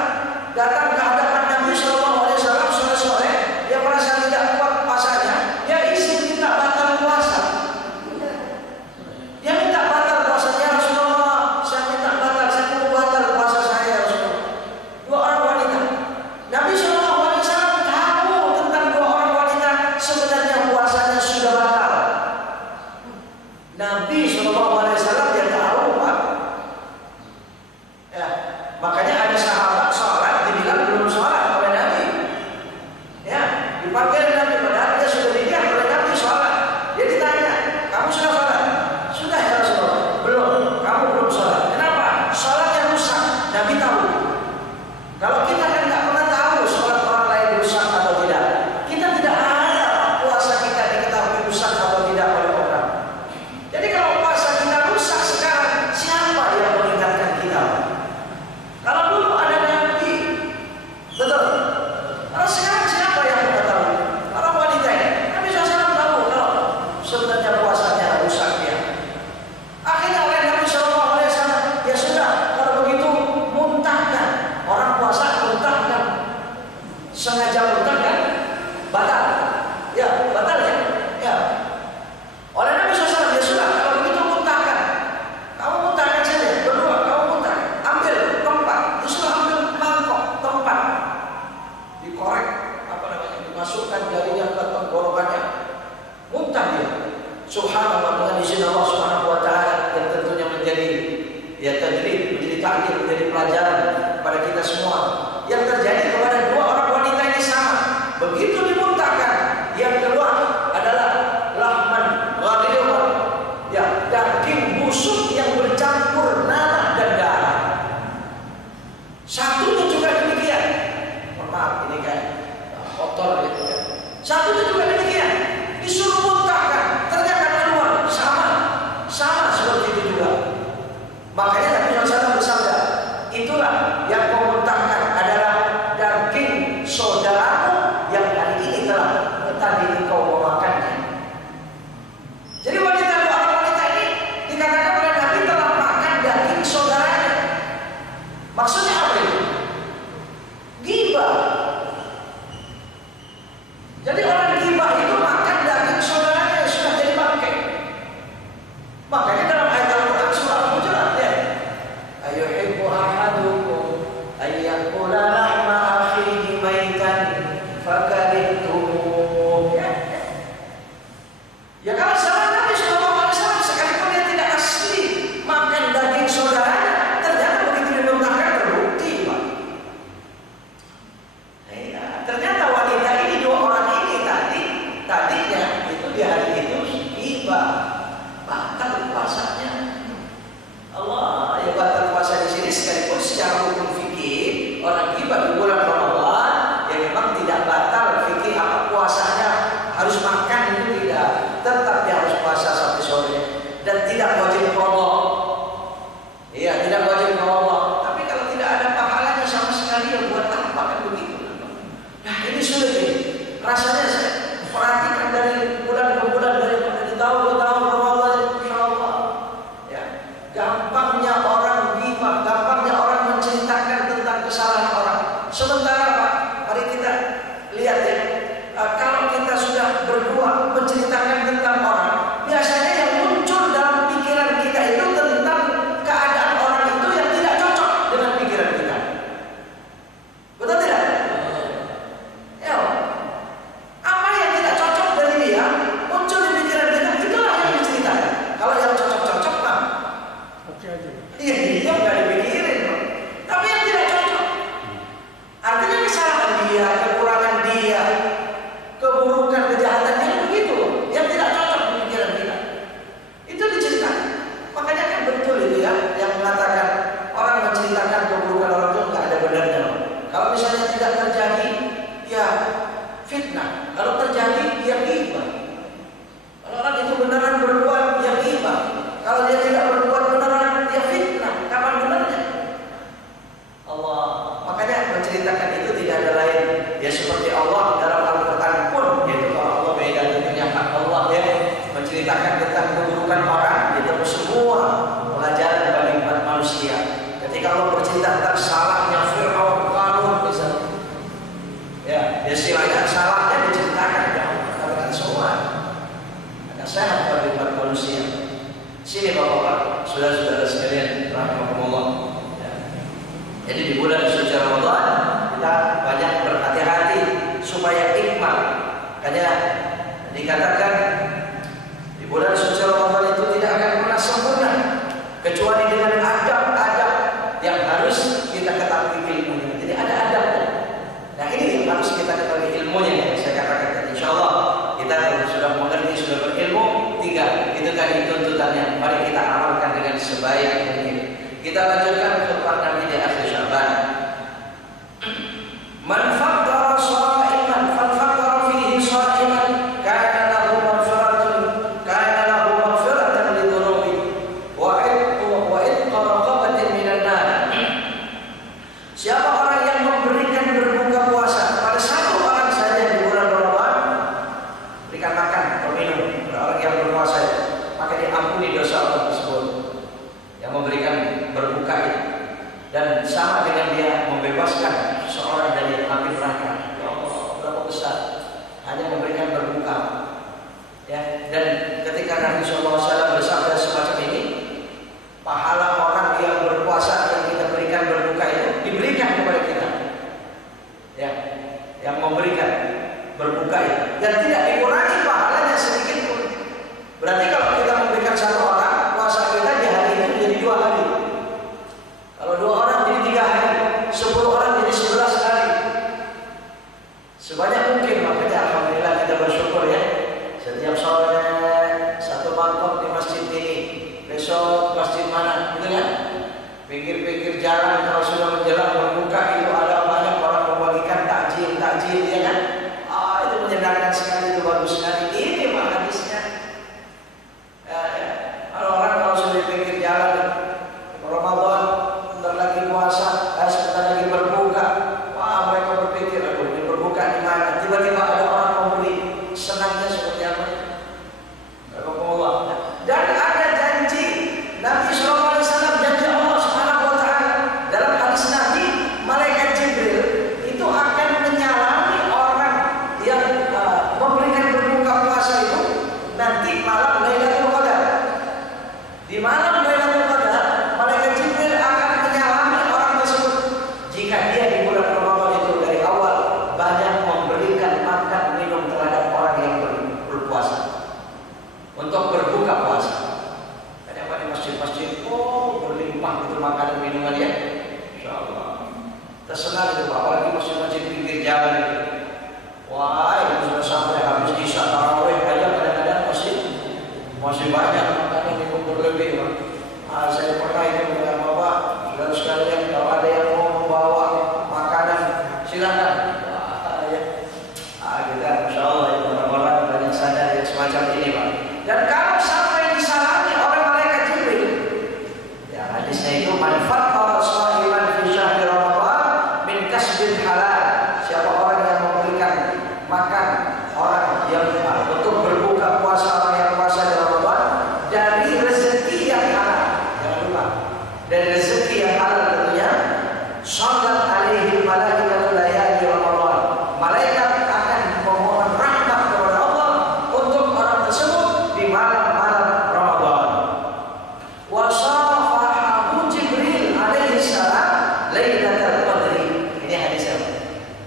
datang ke hadapan Nabi Sallallahu Alaihi Wasallam sore-sore. Dia merasa tidak kuat puasanya. Dia izin minta batal puasa. Dia minta batal puasanya, Rasulullah. Saya minta batal, saya mau batal puasa saya, Rasulullah. Dua orang wanita. Nabi Sallallahu Alaihi Wasallam tahu tentang dua orang wanita sebenarnya puasanya sudah batal. Nabi Sallallahu Alaihi Wasallam dia tahu Pak. Ya, makanya ada sahabat sholat dibilang belum sholat oleh Nabi. Ya, dipanggil Nabi padahal dia sudah dilihat oleh Nabi sholat. Dia ditanya, kamu sudah sholat? Sudah ya Rasulullah. Belum, kamu belum sholat. Kenapa? Sholatnya rusak. Nabi tahu. Kalau kita kan nggak pernah tahu sholat orang lain rusak atau tidak. Kita tidak ada puasa kita diketahui rusak atau tidak oleh orang. Jadi kalau puasa kita rusak sekarang, siapa yang mengingatkan kita? Kalau dulu ada Nabi, betul. Kalau sekarang siapa yang mengetahui? Orang wanita ini, Nabi SAW tahu kalau sebenarnya puasanya rusak dia. Akhirnya oleh Nabi SAW, ya sudah, kalau begitu muntahkan. Orang puasa muntahkan, sengaja muntahkan, batal. Ya, batal ya. Ya. Oleh Nabi SAW, ya sudah, kalau begitu muntahkan. Kamu muntahkan saja, berdua, kamu muntah. Ambil tempat, disuruh ambil mangkok, tempat. Dikorek, apa namanya, dimasukkan jarinya ke tenggorokannya. Muntah dia. Subhanallah, dengan izin Allah Subhanahu wa Ta'ala yang tentunya menjadi ya tadrib, menjadi takdir, menjadi pelajaran pada kita semua. Yang terjadi kepada dua orang wanita ini sama. Begitu dimuntahkan, yang keluar adalah lahman ghadirun, ya, daging busuk yang bercampur nanah dan darah. Satunya juga demikian. Mohon maaf, ini kan kotor gitu kan. Satunya juga demikian. Disuruh muntahkan, ternyata keluar sama seperti itu juga. Makanya Nabi SAW bersabda, itulah yang kau muntahkan adalah daging saudaramu yang hari ini telah tadi engkau memakannya. Jadi dua orang wanita ini dikatakan oleh Nabi telah makan daging saudaranya. Maksudnya apa itu? Ghibah. Jadi orang ghibah itu makan daging saudaranya yang sudah jadi bangkai. Makanya dalam ayat Al-Quran surah Al-Hujurat ya, ayuhibbu ahadukum ayyakula lahma akhihi maitan fakarihtumu. Ya kalau sahabat Nabi SAW sekalipun dia tidak asli makan daging saudaranya, ternyata begitu dimuntahkan terbukti Pak. Ya, ternyata wanita ini, dua orang ini tadinya itu di hari itu tiba batal puasa menentukan orang, itu semua pelajaran bagi umat manusia. Ketika Allah bercerita tentang salahnya Fir'aun, Qarun misalnya, ya, istilahnya salahnya diceritakan, katakan semua ada sehat bagi umat manusia. Sini bapak-bapak, saudara-saudara sekalian, rahmatullah. Ya. Jadi di bulan suci Ramadan kita banyak berhati-hati supaya hikmah. Makanya dikatakan di bulan suci Ramadan itu tidak akan pernah sempurna kecuali dengan adab-adab yang harus kita ketahui ilmunya. Jadi ada adabnya. Nah ini yang harus kita ketahui ilmunya. Saya katakan tadi, insya Allah kita sudah mengerti, sudah berilmu. 3 itu tadi tuntutannya. Mari kita amalkan dengan sebaik mungkin. Kita lanjutkan khutbah Nabi di akhir Syaban. Man fattara sha'iman fattara fihi sha'iman kana lahu maghfiratan li dhunubi wa itqa raqabatin minan nar. Siapa orang yang memberikan berbuka puasa kepada satu orang saja di bulan Ramadan, berikan makan atau minum kepada orang yang berpuasa, maka diampuni dosa orang tersebut yang memberikan berbuka itu. Dan sama dengan dia membebaskan seorang dari api neraka. Ya Allah, berapa besar hanya memberikan berbuka. Ya, dan ketika Nabi SAW bersabda semacam ini, pahala orang yang berpuasa yang kita berikan berbuka itu diberikan kepada kita. Ya, yang memberikan berbuka itu dan tidak dikurangi pahalanya sedikit pun. Berarti kalau kita memberikan satu orang, puasa kita di hari itu menjadi 2 hari. Kalau 2 orang jadi 3 hari, 10 orang jadi 11 hari. Sebanyak mungkin, makanya alhamdulillah kita bersyukur ya. Setiap sore satu mangkok di masjid ini, besok masjid mana, gitu kan? Pinggir-pinggir jalan kalau sudah menjelang berbuka itu ada banyak orang membagikan takjil, ya kan? Itu menyenangkan sekali, itu bagus sekali. Ini mah hadisnya. Kalau sudah di pinggir jalan Ramadan, bentar lagi puasa, sebentar lagi berbuka, wah mereka berpikir aku ini berbuka di mana? Tiba-tiba ada orang memberi, senangnya seperti apa? Allah. Dan ada janji Nabi SAW, janji Allah Subhanahu Wa Taala dalam hadis Nabi, malaikat Jibril itu akan menyalami orang yang memberikan berbuka puasa itu nanti malam Lailatul Qadar. Di malam Lailatul Qadar, malaikat Jibril akan menyalami orang tersebut jika dia di bulan Ramadan itu dari awal banyak memberikan makan minum terhadap orang yang berpuasa untuk berbuka puasa. Kadang di masjid-masjid, berlimpah itu makanan minuman ya, insyaallah. Tersenang itu, apalagi masjid-masjid pinggir jalan itu. Wah, itu sudah sampai habis isya tarawih aja kadang-kadang masih banyak makanan minum berlebih. Saya pernah itu dengan bapak, saudara sekalian, kalau ada yang mau membawa makanan, silakan. Kita insyaallah itu orang-orang banyak sadar yang semacam ini, Pak. Dan kalau sampai disalami oleh malaikat Jibril, ya hadisnya itu manfaat para sha'iman fi syahri Ramadan min kasbin halal. Siapa orang yang memberikan makan orang yang untuk berbuka puasa, orang yang puasa di Ramadan dari rezeki yang halal. Jangan lupa, dari rezeki yang halal tentunya. Salat alaihi malaikatul layali Ramadan. Malaikat akan memohon rahmat kepada Allah untuk orang tersebut di malam-malam Ramadan. Wa safahahu Jibril alaihi salam Lailatul Qadri. Ini hadisnya.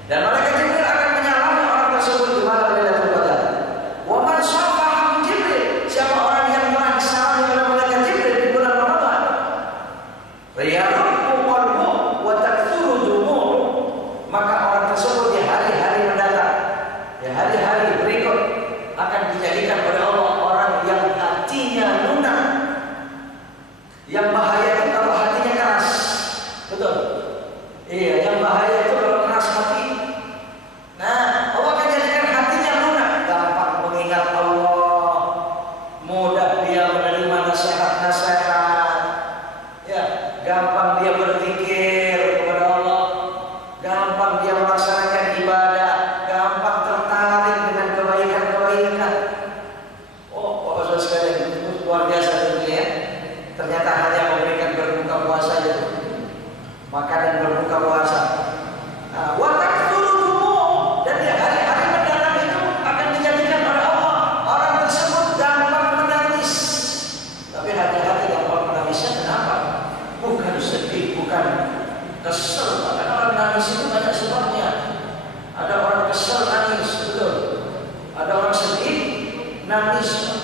Dan malaikat Jibril akan menyalami orang tersebut di malam Lailatul Qadar. Wa man safahahu Jibril, siapa orang yang telah disalami oleh malaikat Jibril di bulan Ramadan, luar biasa dunia ya. Ternyata hanya memberikan berbuka puasa itu, makanan berbuka puasa. Watak turunmu dan di hari-hari mendatang itu akan dijadikan oleh Allah orang tersebut gampang menangis. Tapi hati-hati gampang menangisnya kenapa? Bukan sedih, bukan kesel. Karena orang nangis itu banyak sebabnya. Ada orang kesel nangis, betul. Ada orang sedih nangis.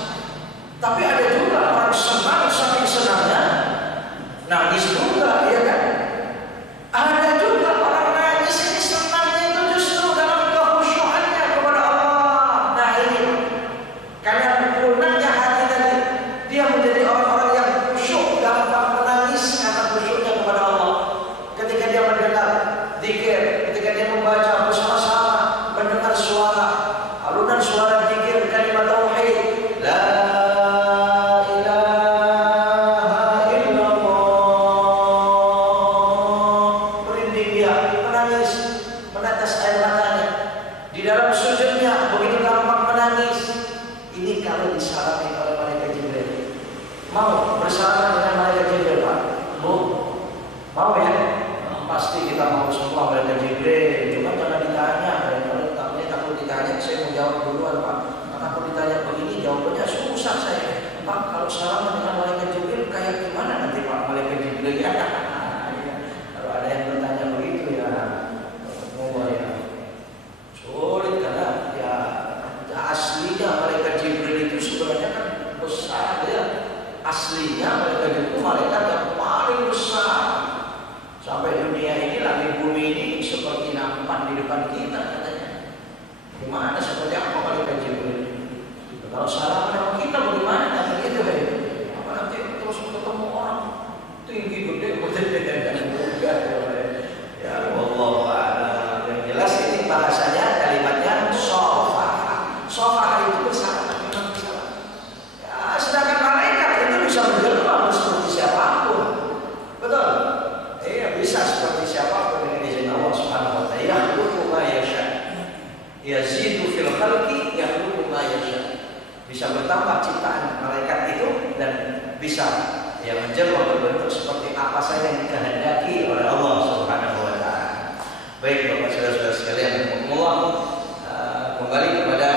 Tapi ada juga orang senang saking senangnya nangis juga, ya kan? Ada juga orang nangis ini senangnya itu justru dalam kekhusyuannya kepada Allah. Nah ini karena lunaknya hati tadi, dia menjadi orang-orang yang khusyuk, gampang menangis karena khusyuknya kepada Allah. Ketika dia mendengar zikir, ketika dia membaca bersama-sama, mendengar suara, alunan suara zikir kalimat tauhid, la mau bersama dengan malaikat Jibril, Pak? Mau ya? Pasti kita mau semua malaikat Jibril. Cuma jangan ditanya, kalau takut ditanya, saya mau jawab duluan, Pak. Karena aku ditanya begini, jawabannya susah saya. Pak, kalau salam dengan malaikat Jibril kayak gimana nanti Pak malaikat Jibril ya? Kalau ada yang bertanya begitu ya, ya sulit karena ya aslinya malaikat Jibril itu sebenarnya kan besar ya. Aslinya malaikat itu malaikat yang paling besar. Sampai dunia ini, langit bumi ini seperti nampan di depan kita katanya. Gimana seperti apa malaikat Jibril? Kalau salah sama kita bagaimana nanti itu ya? Apa nanti terus ketemu orang tinggi gede ya Allah. Yang jelas ini bahasanya kalimatnya sofah. Sofah itu bersama memang bersama. Ya, sedangkan malaikat itu bisa menjelma seperti siapapun, betul? Iya bisa seperti siapapun dengan izin Allah Subhanahu Wa Taala. Yakhluqu ma yasha, yazidu fil khalqi yakhluqu ma yasha. Bisa bertambah ciptaan malaikat itu dan bisa yang menjelma berbentuk seperti apa saja yang dikehendaki oleh Allah Subhanahu Wa Taala. Baik Bapak saudara-saudara sekalian, kembali kepada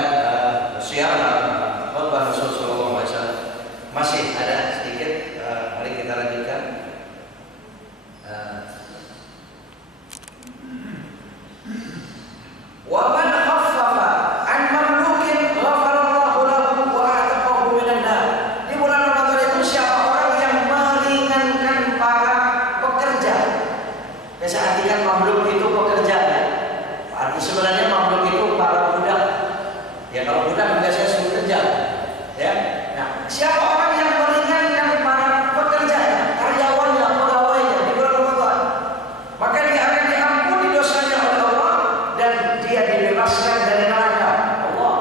siaran khutbah Rasul sallallahu alaihi wasallam. Masih ada sedikit, mari kita lanjutkan. Wa man khaffafa an mamlukin ghafarallahu lahu wa a'taqahu minan nar. Di bulan Ramadan itu siapa orang yang meringankan para pekerja. Biasa artikan mamluk itu pekerja ya. Arti sebenarnya mamluk itu para budak. Ya kalau budak biasanya suruh kerja. Ya. Nah, siapa orang yang meringankan para pekerjanya, karyawannya, pegawainya di bulan Ramadan, maka dia akan diampuni dosanya oleh Allah dan dia dibebaskan dari neraka. Allah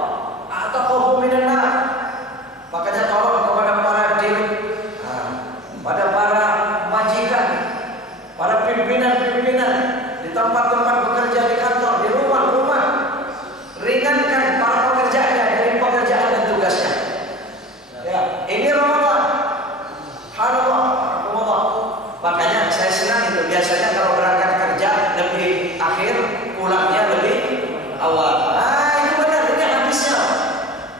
ataqahu minan nar. Makanya tolong kepada para dirut, pada para majikan, para pimpinan-pimpinan di tempat-tempat bekerja, di kantor, di rumah-rumah, ringankan para pekerjanya dari pekerjaan dan tugasnya. Ya, ini Ramadan. Subhanallah, Ramadan. Makanya saya senang itu biasanya kalau berangkat kerja lebih akhir, pulangnya lebih awal. Itu benar, ini habisnya.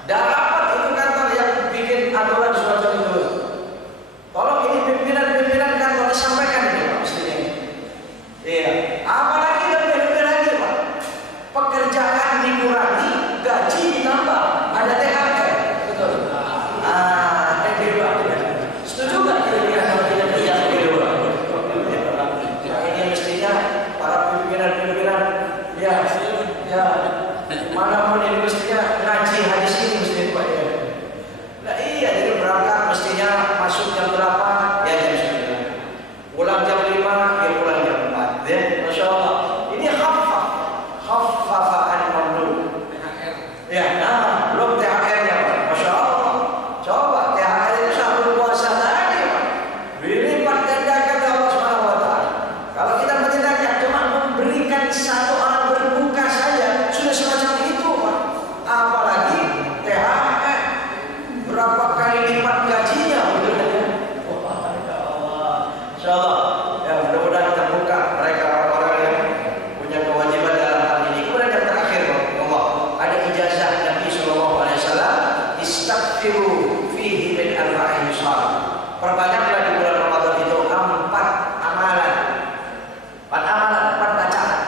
Dapat itu kantor yang bikin aturan semacam itu. Tolong ini pimpinan-pimpinan kantor disampaikan ini Pak mestinya. Iya. Apalagi lebih lagi Pak. Pekerjaan dikurangi, gaji ditambah, ada THR. Betul. Setuju nggak kira-kira kalau tidak iya gitu? Ini mestinya para pimpinan-pimpinan ya mana pun ini mestinya ngaji hadis ini mesti Pak ya. Nah iya jadi berangkat mestinya masuk jam berapa ya jam 9, pulang jam 5 ya pulang jam 4 ya. Masya Allah ini khaffafan mamluk ya. Nah belum THR-nya Pak. Masya Allah. Coba THR itu sambil puasa tadi Pak, dilipat gandakan Allah Subhanahu Wa Taala. Kalau kita menyenangkan cuma memberikan satu orang berbuka saja sudah semacam itu Pak. Apalagi THR berapa kali lipat gaji Perbanyaklah di bulan Ramadan itu 4 amalan, 4 amalan, 4 bacaan,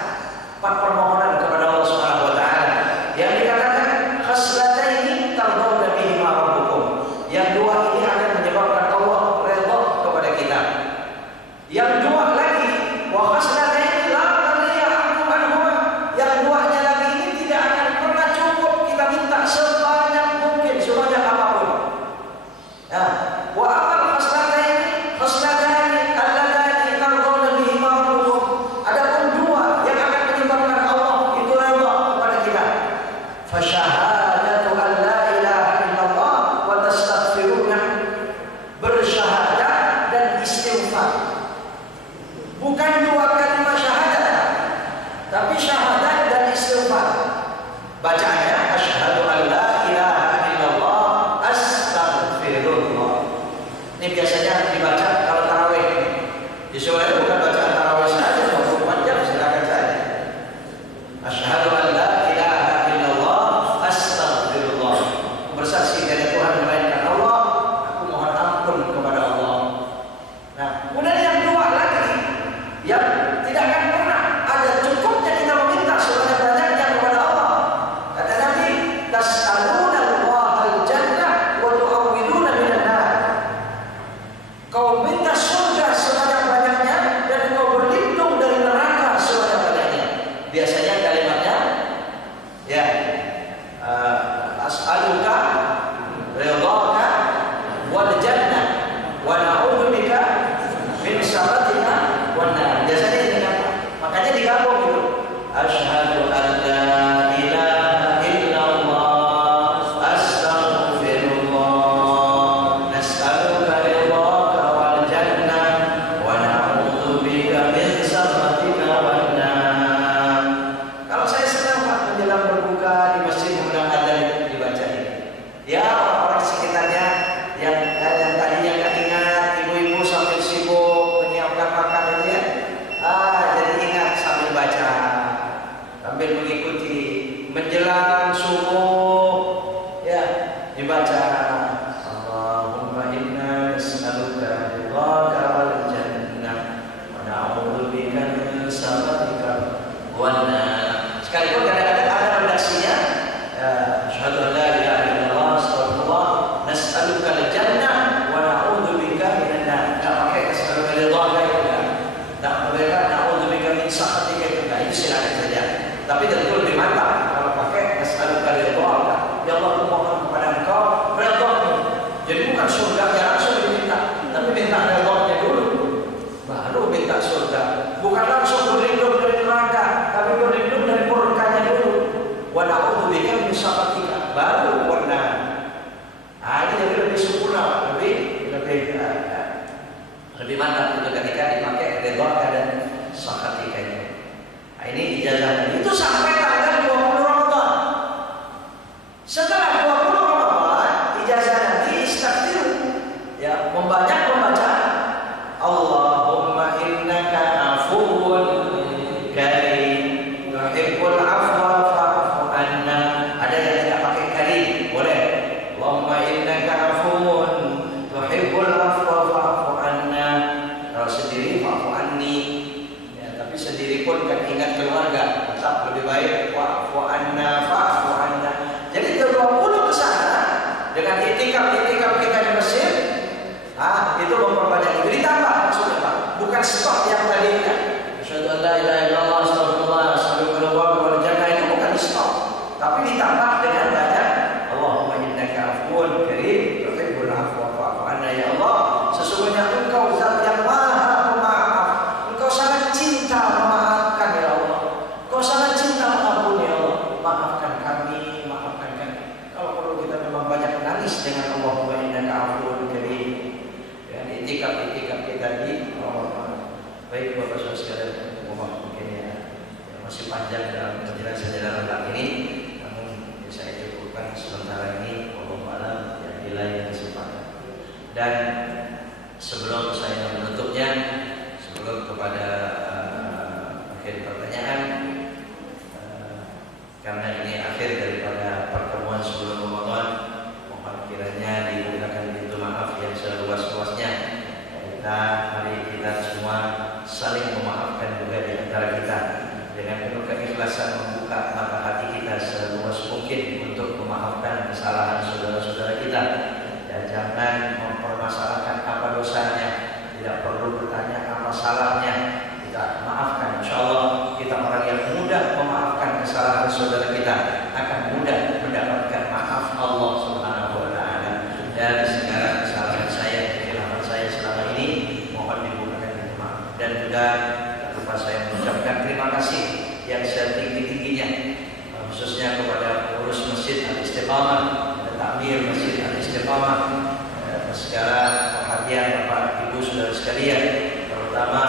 4 permohonan kepada Allah Subhanahu wa taala. Yang dikatakan khaslataini tardawna bihima rabbukum. Yang dua ini akan menyebabkan Allah redha kepada kita. Yang dua lagi wa khaslataini la tadhiya anhuma. Yang duanya lagi ini tidak akan pernah cukup, kita minta sebanyak mungkin, sebanyak apapun. Ya, wa amal khaslataini allatani tardawna bihima rabbukum. Adapun dua yang akan menyebabkan Allah itu redha kepada kita. Fasyahadatu an la ilaha illallah wa tastaghfiruna, bersyahadat dan istighfar. Bukan dua kalimat syahadat, tapi syahadat dan istighfar. Bacaannya asyhadu an la ilaha illallah astaghfirullah. Ini biasanya dibaca kalau tarawih. Di Surabaya bukan bacaan tarawih saja, 24 jam silakan saja. Asyhadu an la ilaha illallah astaghfirullah. Bersaksi dari Tuhan melainkan Allah, aku mohon ampun kepada Allah. Nah, kemudian yang dua lagi yang tidak akan pernah ada cukupnya kita meminta sebanyak-banyaknya kepada Allah. Kata Nabi, tas'aluna Allahal jannah wa tu'awwiduna minan nar. Kau minta surga sebanyak-banyaknya dan kau berlindung dari neraka sebanyak-banyaknya. Biasanya kalimatnya ya as'aluka ridhaka wal jannah wa na'udzubika min sakhatika wan nar. Biasanya ini kan. Makanya digabung gitu. Asyhadu an la ilaha illallah astaghfirullah nas'aluka ridhaka wal jannah wa na'udzubika min sakhatika wan nar. Kalau saya senang Pak menjelang berbuka di masjid mengundang adzan dibaca ini. Ya, orang-orang sekitarnya yang tadinya nggak ingat, ibu-ibu sambil sibuk menyiapkan makan itu ya, jadi ingat sambil baca, sambil mengikuti menjelang subuh ya dibaca. Allahumma inna nas'aluka ridhaka wal jannah wa na'udzubika min sakhatika wan nar. Sekalipun kadang-kadang ada redaksinya asyhadu an la ilaha illallah astagfirullah nas'aluka al-jannah wa na'udzubika minan nar. Enggak pakai nas'aluka ridhaka itu enggak. Enggak mereka na'udzubika min sakhatika itu enggak. Itu silakan saja. Tapi tentu lebih mantap kalau pakai nas'aluka ridhaka. Ya Allah, aku mohon kepada Engkau redha-Mu. Jadi bukan surganya langsung diminta, tapi minta redha-Nya dulu, baru minta surga. Bukan langsung berlindung dari neraka, tapi berlindung dari murkanya dulu. Wa na'udzubika min sakhatika, baru warna. Ini jadi lebih sempurna, lebih mantap itu ketika dipakai ridhaka dan sakhatika ini. Nah, ini ijazahnya. Itu sampai tanggal 20 Ramadan. Setelah 20 Ramadan, ijazah Nabi istaghfir, ya, membanyak pembacaan. Allahumma innaka afuwwun karim tuhibbul afwa fa'fu anna. Ada yang tidak pakai karim, boleh. Allahumma innaka afuwwun tuhibbul afwa fa'fu anna. Kalau sendiri fa'fu anni. Ya, tapi sendiri pun kan ingat keluarga, tetap lebih baik fa'fu anna fa'fu anna. Jadi ke 20 ke sana dengan itikaf kita di Mesir, itu memperbanyak itu ditambah maksudnya Pak. Bukan stop yang tadi kan. Asyhadu an la ilaha illallah astagfirullah asyhadu an la ilaha illallah jannah, itu bukan stop, tapi ditambah dengan banyak Allahumma innaka afuwwun karim tuhibbul afwa fa'fu anna. Ya Allah, sesungguhnya Engkau zat yang maha pemaaf, Engkau sangat cinta memaafkan ya Allah, Engkau sangat cinta mengampuni ya Allah, maafkan kami, maafkan kami. Kalau perlu kita memang banyak menangis dengan Allahumma innaka afuwwun karim. Itikaf kita di Ramadan. Baik Bapak Saudara sekalian, mohon mungkin ya masih panjang dalam penjelasan tentang ini, namun saya cukupkan sementara ini. Wallahu a'lam billahil kesempatan. Dan sebelum saya menutupnya, sebelum kepada akhir pertanyaan, karena ini akhir daripada pertemuan sebelum Ramadan, mohon kiranya digunakan pintu maaf yang seluas-luasnya mari kita semua saling memaafkan juga di antara kita dengan penuh keikhlasan membuka mata hati kita seluas mungkin untuk memaafkan kesalahan saudara-saudara kita. Dan jangan mempermasalahkan apa dosanya, tidak perlu bertanya apa salahnya, kita maafkan. Insya Allah kita orang yang mudah memaafkan kesalahan saudara kita akan mudah mendapatkan maaf Allah Subhanahu wa Ta'ala. Dan segala kesalahan saya, kesalahan saya selama ini mohon dibukakan pintu maaf. Dan juga tak lupa saya mengucapkan terima kasih yang setinggi-tingginya, khususnya kepada pengurus Masjid Al-Istiqamah dan takmir Masjid Al-Istiqamah, segala perhatian Bapak Ibu saudara sekalian, terutama